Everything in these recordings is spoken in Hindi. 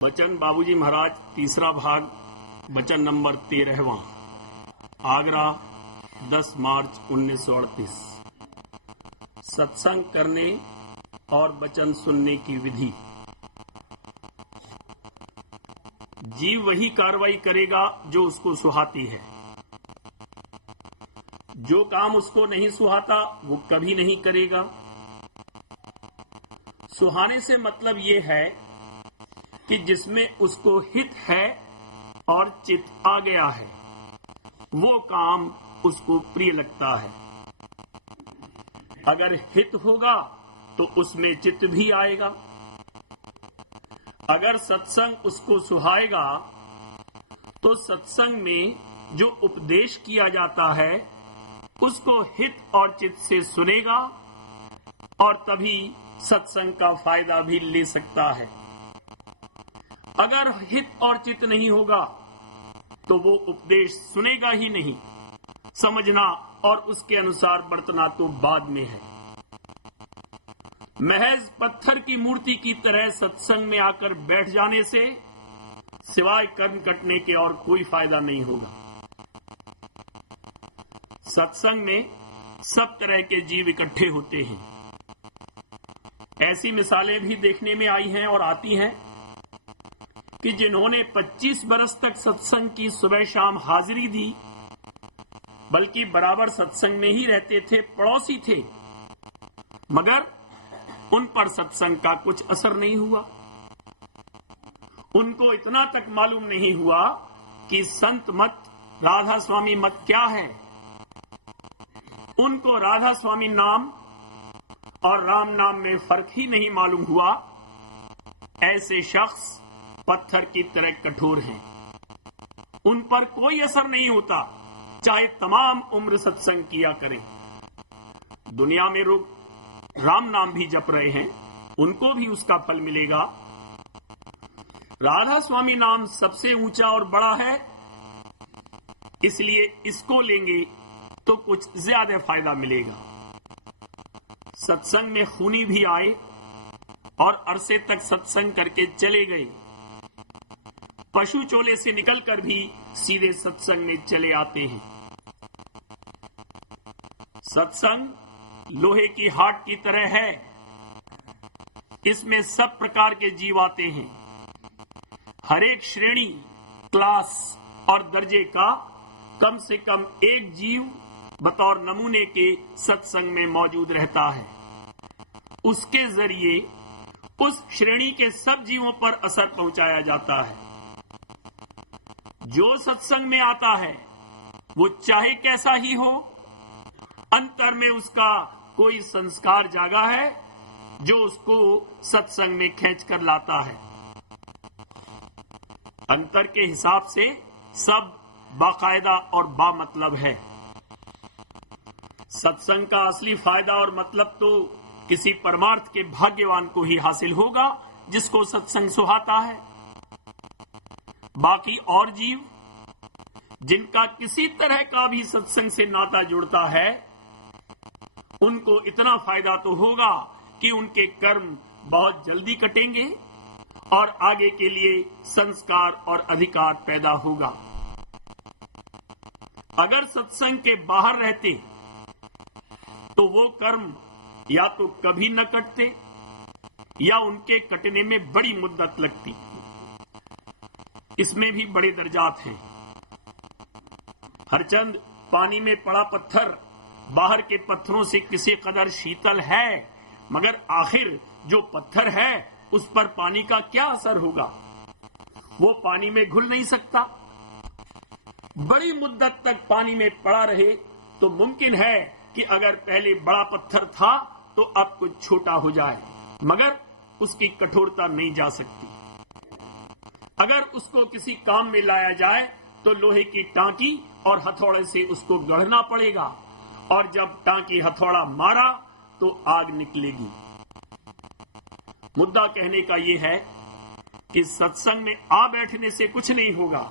वचन बाबूजी महाराज तीसरा भाग वचन नंबर 13वां। आगरा 10 मार्च 1938। सत्संग करने और वचन सुनने की विधि। जीव वही कार्रवाई करेगा जो उसको सुहाती है। जो काम उसको नहीं सुहाता वो कभी नहीं करेगा। सुहाने से मतलब ये है कि जिसमें उसको हित है और चित्त आ गया है, वो काम उसको प्रिय लगता है। अगर हित होगा तो उसमें चित्त भी आएगा। अगर सत्संग उसको सुहाएगा तो सत्संग में जो उपदेश किया जाता है उसको हित और चित्त से सुनेगा और तभी सत्संग का फायदा भी ले सकता है। अगर हित और चित्त नहीं होगा तो वो उपदेश सुनेगा ही नहीं। समझना और उसके अनुसार बरतना तो बाद में है। महज पत्थर की मूर्ति की तरह सत्संग में आकर बैठ जाने से सिवाय कर्म कटने के और कोई फायदा नहीं होगा। सत्संग में सब तरह के जीव इकट्ठे होते हैं। ऐसी मिसालें भी देखने में आई हैं और आती हैं कि जिन्होंने 25 बरस तक सत्संग की सुबह शाम हाजिरी दी, बल्कि बराबर सत्संग में ही रहते थे, पड़ोसी थे, मगर उन पर सत्संग का कुछ असर नहीं हुआ। उनको इतना तक मालूम नहीं हुआ कि संत मत, राधा स्वामी मत क्या है। उनको राधा स्वामी नाम और राम नाम में फर्क ही नहीं मालूम हुआ। ऐसे शख्स पत्थर की तरह कठोर हैं। उन पर कोई असर नहीं होता, चाहे तमाम उम्र सत्संग किया करें। दुनिया में लोग राम नाम भी जप रहे हैं, उनको भी उसका फल मिलेगा। राधा स्वामी नाम सबसे ऊंचा और बड़ा है, इसलिए इसको लेंगे तो कुछ ज्यादा फायदा मिलेगा। सत्संग में खूनी भी आए और अरसे तक सत्संग करके चले गए। पशु चोले से निकलकर भी सीधे सत्संग में चले आते हैं। सत्संग लोहे की हाट की तरह है। इसमें सब प्रकार के जीव आते हैं। हर एक श्रेणी, क्लास और दर्जे का कम से कम एक जीव बतौर नमूने के सत्संग में मौजूद रहता है। उसके जरिए उस श्रेणी के सब जीवों पर असर पहुंचाया जाता है। जो सत्संग में आता है वो चाहे कैसा ही हो, अंतर में उसका कोई संस्कार जागा है जो उसको सत्संग में खींच कर लाता है। अंतर के हिसाब से सब बाकायदा और बामतलब है। सत्संग का असली फायदा और मतलब तो किसी परमार्थ के भाग्यवान को ही हासिल होगा जिसको सत्संग सुहाता है। बाकी और जीव जिनका किसी तरह का भी सत्संग से नाता जुड़ता है, उनको इतना फायदा तो होगा कि उनके कर्म बहुत जल्दी कटेंगे और आगे के लिए संस्कार और अधिकार पैदा होगा। अगर सत्संग के बाहर रहते तो वो कर्म या तो कभी न कटते या उनके कटने में बड़ी मुद्दत लगती। इसमें भी बड़े दर्जात हैं। हरचंद पानी में पड़ा पत्थर बाहर के पत्थरों से किसी कदर शीतल है, मगर आखिर जो पत्थर है उस पर पानी का क्या असर होगा? वो पानी में घुल नहीं सकता। बड़ी मुद्दत तक पानी में पड़ा रहे तो मुमकिन है कि अगर पहले बड़ा पत्थर था तो अब कुछ छोटा हो जाए, मगर उसकी कठोरता नहीं जा सकती। अगर उसको किसी काम में लाया जाए तो लोहे की टांकी और हथौड़े से उसको गढ़ना पड़ेगा, और जब टांकी हथौड़ा मारा तो आग निकलेगी। मुद्दा कहने का यह है कि सत्संग में आ बैठने से कुछ नहीं होगा।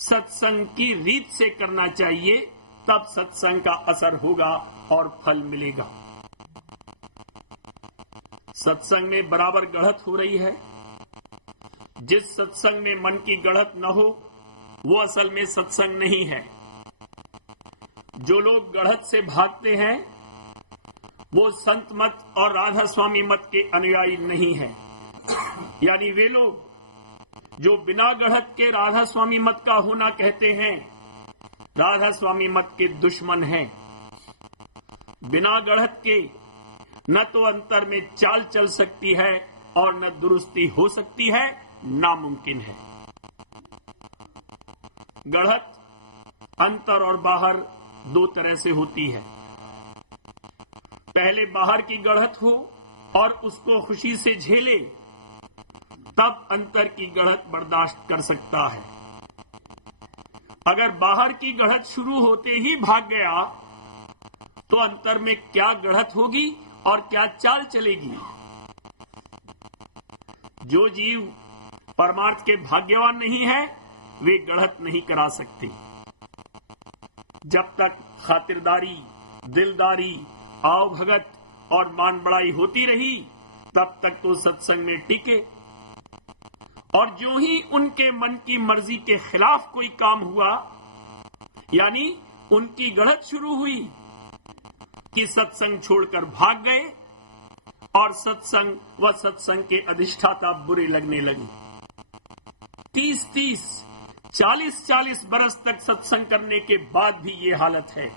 सत्संग की रीत से करना चाहिए, तब सत्संग का असर होगा और फल मिलेगा। सत्संग में बराबर गढ़त हो रही है, जिस सत्संग में मन की गढ़त न हो वो असल में सत्संग नहीं है। जो लोग गढ़त से भागते हैं वो संत मत और राधा स्वामी मत के अनुयायी नहीं है। यानी वे लोग जो बिना गढ़त के राधा स्वामी मत का होना कहते हैं, राधा स्वामी मत के दुश्मन हैं। बिना गढ़त के न तो अंतर में चाल चल सकती है और न दुरुस्ती हो सकती है, नामुमकिन है। गढ़त अंतर और बाहर दो तरह से होती है। पहले बाहर की गढ़त हो और उसको खुशी से झेले, तब अंतर की गढ़त बर्दाश्त कर सकता है। अगर बाहर की गढ़त शुरू होते ही भाग गया तो अंतर में क्या गढ़त होगी और क्या चाल चलेगी। जो जीव परमार्थ के भाग्यवान नहीं है वे गढ़त नहीं करा सकते। जब तक खातिरदारी, दिलदारी, आओ भगत और मान बड़ाई होती रही तब तक तो सत्संग में टिके, और जो ही उनके मन की मर्जी के खिलाफ कोई काम हुआ, यानी उनकी गढ़त शुरू हुई कि सत्संग छोड़कर भाग गए और सत्संग व सत्संग के अधिष्ठाता बुरे लगने लगे। 30-30, 40-40 बरस तक सत्संग करने के बाद भी ये हालत है।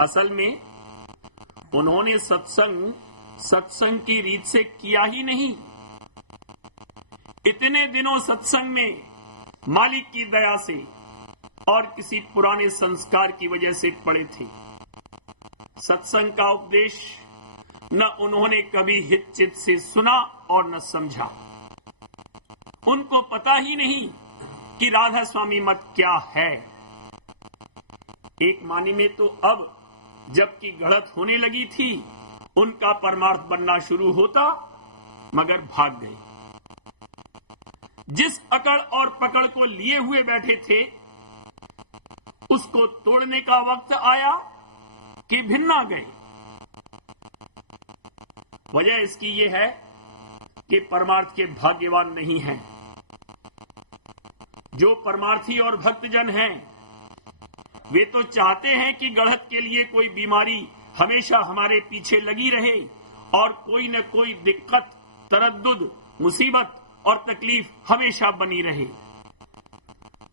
असल में उन्होंने सत्संग की रीत से किया ही नहीं। इतने दिनों सत्संग में मालिक की दया से और किसी पुराने संस्कार की वजह से पड़े थे। सत्संग का उपदेश न उन्होंने कभी हित चित से सुना और न समझा। उनको पता ही नहीं कि राधा स्वामी मत क्या है। एक मानी में तो अब जबकि गढ़त होने लगी थी उनका परमार्थ बनना शुरू होता, मगर भाग गए। जिस अकड़ और पकड़ को लिए हुए बैठे थे उसको तोड़ने का वक्त आया कि भिन्ना गए। वजह इसकी यह है कि परमार्थ के भाग्यवान नहीं हैं। जो परमार्थी और भक्तजन हैं वे तो चाहते हैं कि गढ़त के लिए कोई बीमारी हमेशा हमारे पीछे लगी रहे और कोई न कोई दिक्कत, तरद्दुद, मुसीबत और तकलीफ हमेशा बनी रहे।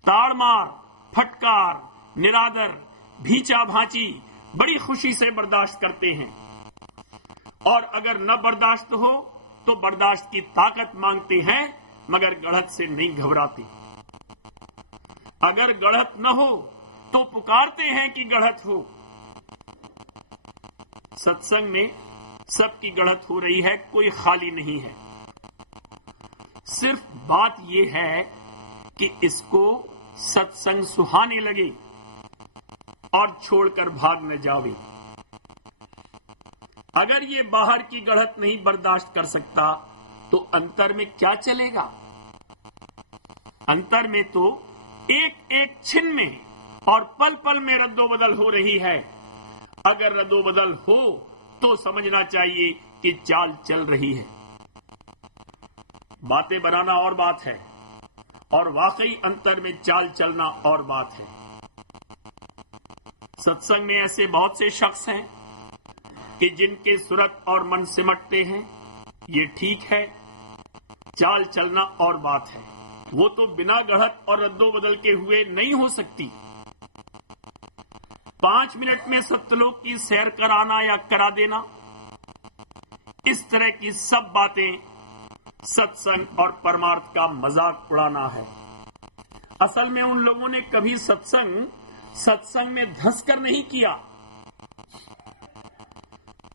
ताड़मार, फटकार, निरादर, भीचा भांची बड़ी खुशी से बर्दाश्त करते हैं, और अगर न बर्दाश्त हो तो बर्दाश्त की ताकत मांगते हैं, मगर गढ़त से नहीं घबराते। अगर गढ़त न हो तो पुकारते हैं कि गढ़त हो। सत्संग में सबकी गढ़त हो रही है, कोई खाली नहीं है। सिर्फ बात यह है कि इसको सत्संग सुहाने लगे और छोड़कर भाग न जावे। अगर ये बाहर की गढ़त नहीं बर्दाश्त कर सकता तो अंतर में क्या चलेगा। अंतर में तो एक एक छिन में और पल पल में रद्दोबदल हो रही है। अगर रद्दोबदल हो तो समझना चाहिए कि चाल चल रही है। बातें बनाना और बात है और वाकई अंतर में चाल चलना और बात है। सत्संग में ऐसे बहुत से शख्स हैं कि जिनके सूरत और मन सिमटते हैं, ये ठीक है। चाल चलना और बात है, वो तो बिना गढ़त और रद्दोबदल के हुए नहीं हो सकती। 5 मिनट में सत्यलोक की सैर कराना या करा देना, इस तरह की सब बातें सत्संग और परमार्थ का मजाक उड़ाना है। असल में उन लोगों ने कभी सत्संग में धंसकर नहीं किया।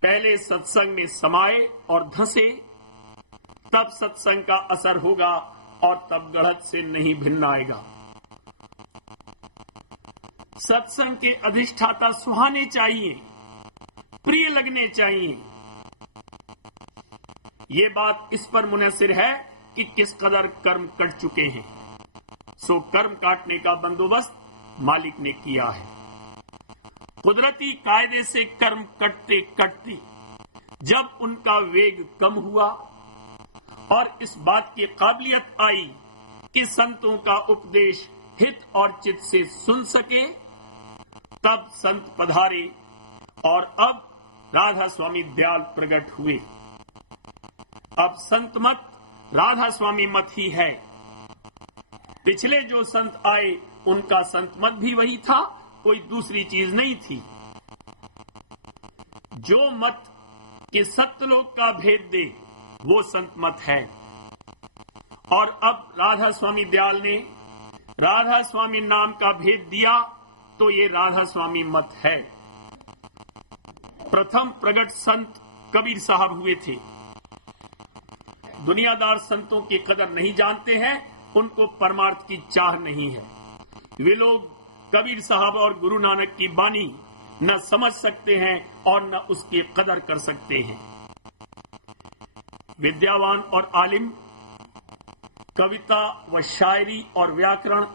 पहले सत्संग में समाये और धंसे, तब सत्संग का असर होगा और तब गढ़त से नहीं भिन्न आएगा। सत्संग के अधिष्ठाता सुहाने चाहिए, प्रिय लगने चाहिए। ये बात इस पर मुनहसिर है कि किस कदर कर्म कट चुके हैं। सो कर्म काटने का बंदोबस्त मालिक ने किया है। कुदरती कायदे से कर्म कटते कटते जब उनका वेग कम हुआ और इस बात की काबिलियत आई कि संतों का उपदेश हित और चित्त से सुन सके, तब संत पधारे और अब राधा स्वामी दयाल प्रकट हुए। अब संत मत राधा स्वामी मत ही है। पिछले जो संत आए उनका संत मत भी वही था, कोई दूसरी चीज नहीं थी। जो मत के सत्यलोक का भेद दे वो संत मत है। और अब राधा स्वामी दयाल ने राधा स्वामी नाम का भेद दिया तो ये राधा स्वामी मत है। प्रथम प्रगट संत कबीर साहब हुए थे। दुनियादार संतों की कदर नहीं जानते हैं, उनको परमार्थ की चाह नहीं है। वे लोग कबीर साहब और गुरु नानक की बानी न समझ सकते हैं और न उसकी कदर कर सकते हैं। विद्यावान और आलिम कविता व शायरी और व्याकरण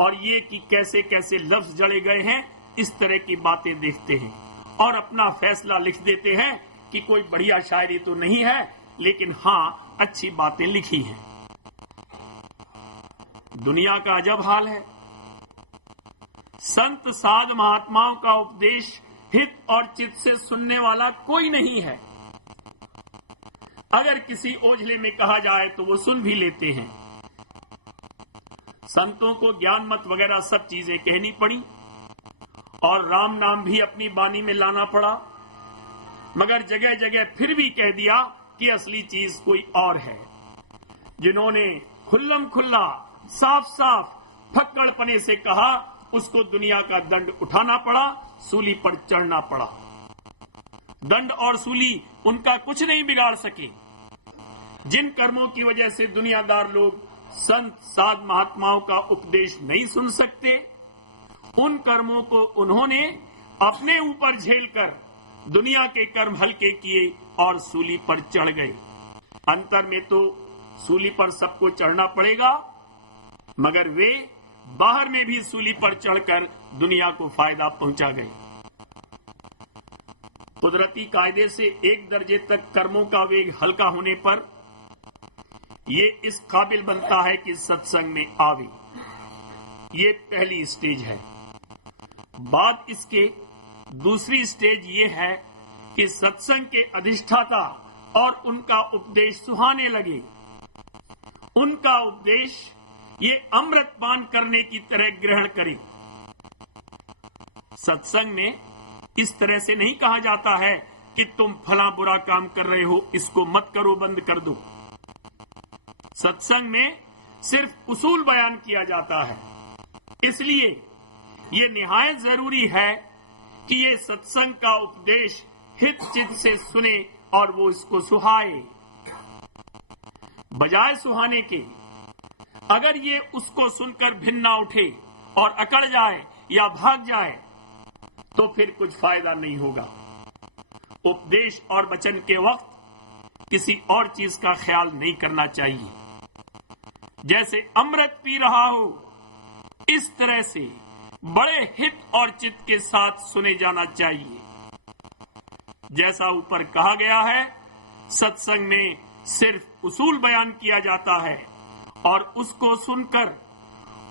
और ये कि कैसे कैसे लफ्ज जड़े गए हैं, इस तरह की बातें देखते हैं और अपना फैसला लिख देते हैं कि कोई बढ़िया शायरी तो नहीं है, लेकिन हाँ अच्छी बातें लिखी हैं। दुनिया का अजब हाल है। संत साध महात्माओं का उपदेश हित और चित्त से सुनने वाला कोई नहीं है। अगर किसी ओझले में कहा जाए तो वो सुन भी लेते हैं। संतों को ज्ञान मत वगैरह सब चीजें कहनी पड़ी और राम नाम भी अपनी बानी में लाना पड़ा, मगर जगह जगह फिर भी कह दिया कि असली चीज कोई और है। जिन्होंने खुल्लम खुल्ला साफ साफ फक्कड़पने से कहा, उसको दुनिया का दंड उठाना पड़ा, सूली पर चढ़ना पड़ा। दंड और सूली उनका कुछ नहीं बिगाड़ सके। जिन कर्मों की वजह से दुनियादार लोग संत साध महात्माओं का उपदेश नहीं सुन सकते, उन कर्मों को उन्होंने अपने ऊपर झेलकर दुनिया के कर्म हल्के किए और सूली पर चढ़ गए। अंतर में तो सूली पर सबको चढ़ना पड़ेगा, मगर वे बाहर में भी सूली पर चढ़कर दुनिया को फायदा पहुंचा गए। कुदरती कायदे से एक दर्जे तक कर्मों का वेग हल्का होने पर ये इस काबिल बनता है कि सत्संग में आवे। ये पहली स्टेज है। बाद इसके दूसरी स्टेज ये है कि सत्संग के अधिष्ठाता और उनका उपदेश सुहाने लगे। उनका उपदेश ये अमृतपान करने की तरह ग्रहण करे। सत्संग में इस तरह से नहीं कहा जाता है कि तुम फला बुरा काम कर रहे हो, इसको मत करो, बंद कर दो। सत्संग में सिर्फ उसूल बयान किया जाता है। इसलिए ये निहायत जरूरी है कि ये सत्संग का उपदेश हित चित्त से सुने और वो इसको सुहाए। बजाय सुहाने के अगर ये उसको सुनकर भिन्न ना उठे और अकड़ जाए या भाग जाए तो फिर कुछ फायदा नहीं होगा। उपदेश और वचन के वक्त किसी और चीज का ख्याल नहीं करना चाहिए। जैसे अमृत पी रहा हो, इस तरह से बड़े हित और चित्त के साथ सुने जाना चाहिए। जैसा ऊपर कहा गया है, सत्संग में सिर्फ उसूल बयान किया जाता है और उसको सुनकर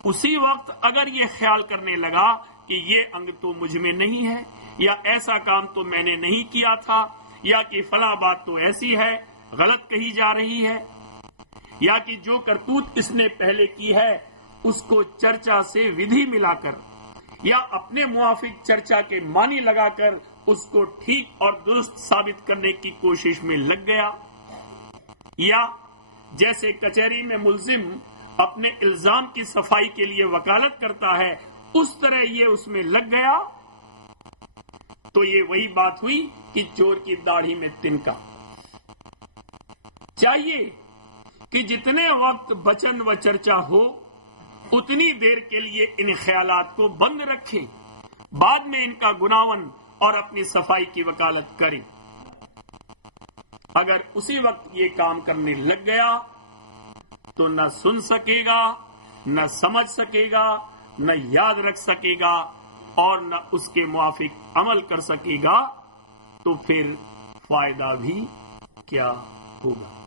उसी वक्त अगर ये ख्याल करने लगा कि ये अंग तो मुझ में नहीं है, या ऐसा काम तो मैंने नहीं किया था, या कि फला बात तो ऐसी है, गलत कही जा रही है, या कि जो करतूत इसने पहले की है उसको चर्चा से विधि मिलाकर या अपने मुआफिक चर्चा के मानी लगाकर उसको ठीक और दुरुस्त साबित करने की कोशिश में लग गया, या जैसे कचहरी में मुल्जिम अपने इल्जाम की सफाई के लिए वकालत करता है, उस तरह ये उसमें लग गया, तो ये वही बात हुई कि चोर की दाढ़ी में तिनका। चाहिए कि जितने वक्त वचन व चर्चा हो उतनी देर के लिए इन ख्यालात को बंद रखें, बाद में इनका गुनावन और अपनी सफाई की वकालत करें। अगर उसी वक्त ये काम करने लग गया तो न सुन सकेगा, न समझ सकेगा, न याद रख सकेगा और न उसके मुआफिक अमल कर सकेगा, तो फिर फायदा भी क्या होगा।